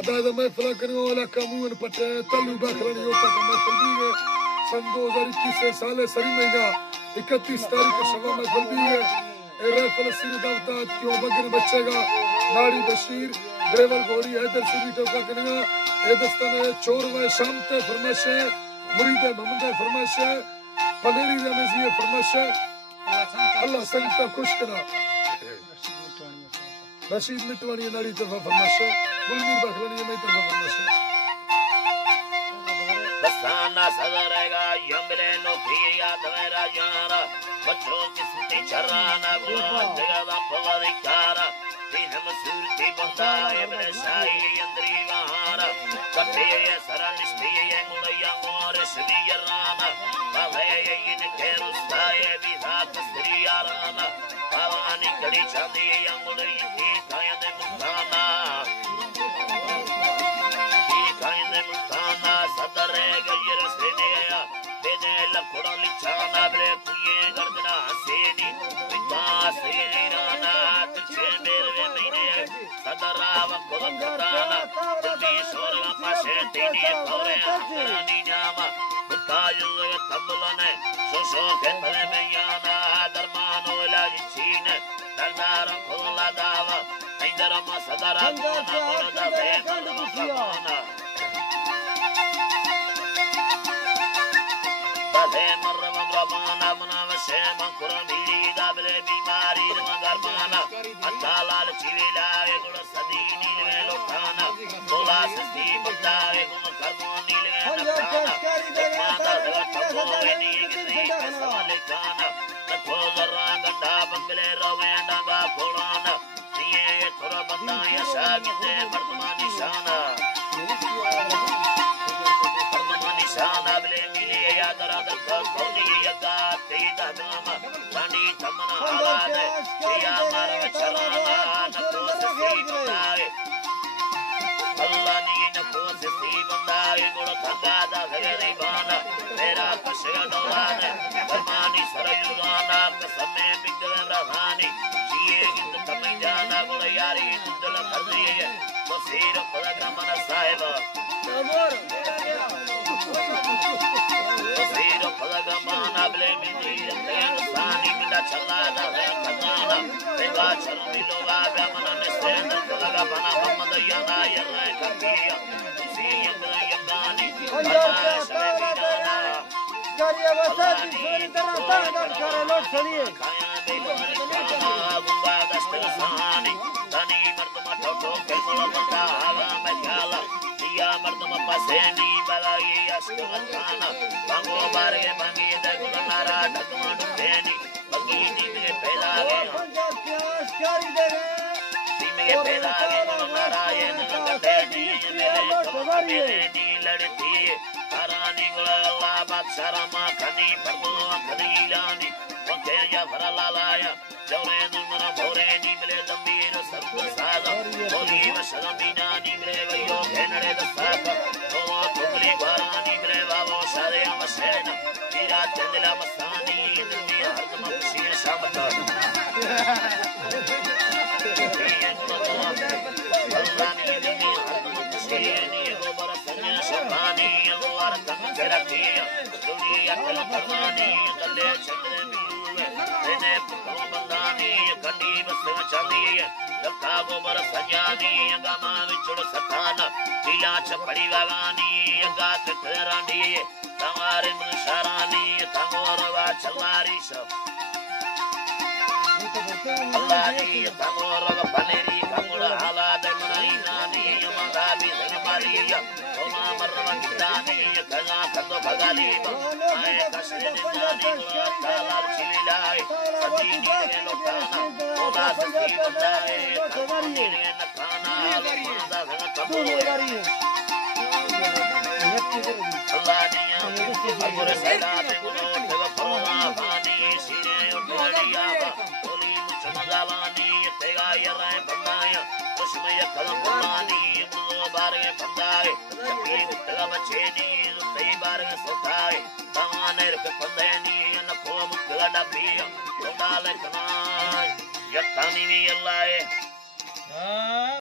अदादा महफिल करने वाला कामून पटे तलु बखरन यो तक महफिल भी है सन 2021 साल सरी महीना 31 तारीख शवा महफिल भी है एरा फलस्तीन दावतात क्यों बगन बचेगा नाड़ी बशीर ड्राइवर घोड़ी हैदर सुरी टोका करेगा ए दस्तन चोर व शाम ते फरमाइश मुरीद मोहम्मद फरमाइश पनेरी रमजी फरमाइश अल्लाह संगत खुश करा रशीद मिटवानी नाड़ी तरफ फरमाइश मुलमीर बखरनी में तरफ फरमाइश बसाना सदरेगा यमले नोखी याद मेरा यारा बच्चों की सुती चराना गुना जगदा पवारिकारा फिर मसूरती बंदा इब्ने शाही अंदरी वहारा कटे सरा निष्ठी गुलैया मोर शदी यराना बावे इन खेरुस्ताए बिधा तस्री याराना पावानी कड़ी चांदी अंगुली की कायद मुताना सदरेगा यरसनेया बेने लखुड़ा लिचाना बरे कुये गर्दना सेनी विकास सेनीराना तुझे मेरे महीने सदराव कुलकताना दिल्ली सोरगा पाशे तेनी कौरे हरानी नामा मुतायु तंबलने सोशो के तले में याना दरमानो इलाज चीन दरदार खुला दावा इंदरमा सदरा कोना मुर्दा फेमल मकाना मरवाना मनावशे मंकुरमीरी दाबले बीमारी मगरमाना अतालाल चिविलाए गुण सदी नीले लोकाना बोला सस्ती बताए गुण कर्मो नीले नखाना माता तबो नीगिरी सवालिकाना नखो जरा गंडा बंगले रोवे डांगा फोड़ाना ये थोड़ा बताया शागिते मर्दमा निशाना निशाना बले मिली या दराद कौनी यदा तेदा नाम पानी तमना आवाज या मारव चराना नको ससी बनाए अल्लाह नी नको ससी बनाए गुण खंगा दा घरे बाना मेरा कशे दौरान फरमानी सरयुगाना कसमे बिंगल रहानी जिए गिंद तमै जाना गुण यारी दिल मर्जी वसीर पलक मन Sahib Zero Palagamana Blamini, and Sani Minda Chalada, Kanana, Vega Chalmilo, Abamana, and Palagabana, Mamadayana, Yakapia, Zia Yamani, मर्दमा पसेनी बलाई अस्कवताना बांगो बारे बांगी दगुनारा ढकवन देनी बगीनी में पैदा गए में पैदा गए नारायण गदेनी मेरे नी लड़ती हरानी गुला बादशाह खनी प्रभु खनी लानी ओके या भरला लाया जौरे दुमरा भोरे नी मिले दंबीर सब सागा बोली वशमीना नी मिले वयो केनड़े दसाक तो तुमली बारानी मिले बाबो सारे अवसेना तीरा चंदला मसानी दुनिया हरदम खुशी शामत अल्लाह नी दुनिया हरदम खुशी नी गोबर सन्या शबानी गोबर तक रखी दुनिया कल परवानी कले चंद्र ने बंदानी कंडी बस चांदी लखा गोबर संजानी गामा विचुड़ सताना किला छपड़ी वागानी गात तेरांडी तमारे मुशारानी तंगोरवा चलारी सब अल्लाह नी तंगोरवा पनेरी कंगुड़ा हाला दे मनाई नानी यमदा भी धनमारिया ओमा मरवा किदानी कगा कंदो भगाली आए कशरे नानी तालाल चिलिलाई सतीनी ने लोटाना ओला सती बताए तमारी ने नखाना मादा धन कबूल अल्लाह निया अगर सदा ते गुनो ते फरमा पानी सिरे उठरिया बोली मुचमगावानी तेगा यरे बनाया उसमें कलम पानी मुलो बारे बंदाए सभी तेगा बचेनी तई बारे सोताए तमाने रख पंदेनी न को मुकला डबिया डाले कना यत्तानी भी अल्लाह